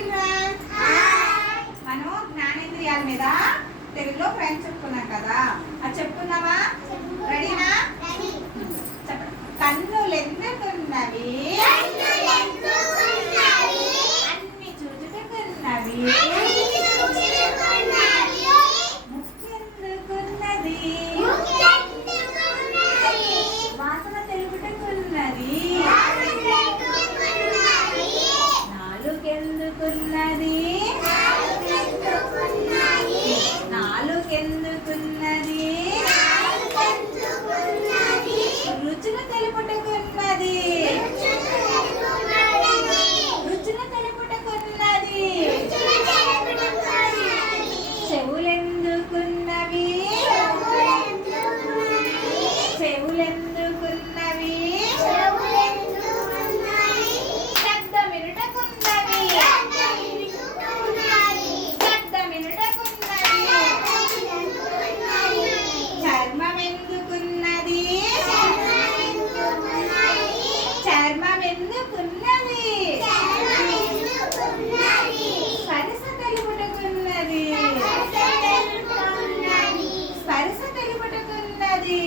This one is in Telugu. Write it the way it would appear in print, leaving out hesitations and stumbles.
చిల్డ్రన్, మనం జ్ఞానేంద్రియాల మీద తెలుగులో ఫ్రెండ్స్ చెప్పుకున్నాం కదా, అది చెప్పుకున్నావా? రెడీనా? కన్నులు ఎందుకున్నవి, అన్ని చూచుకున్నవి, ముక్కెందుకున్నది, వాసన తెలుపుటకున్నది, నాలుగెందుకున్నది, నాలుగెందుకున్నది, రుచులు తెలుపుటకున్నది, రుచులు తెలుపుటకున్నది, చెవులెందుకున్నవి, చెవులెందుకున్నవి, శబ్దమినుటకున్నవి, శబ్దమినుటకున్నవి, చర్మమెందుకున్నది, చర్మమెందుకున్నది, స్పర్శ తెలుపుటకున్నది, స్పర్శ తెలుపుటకున్నది,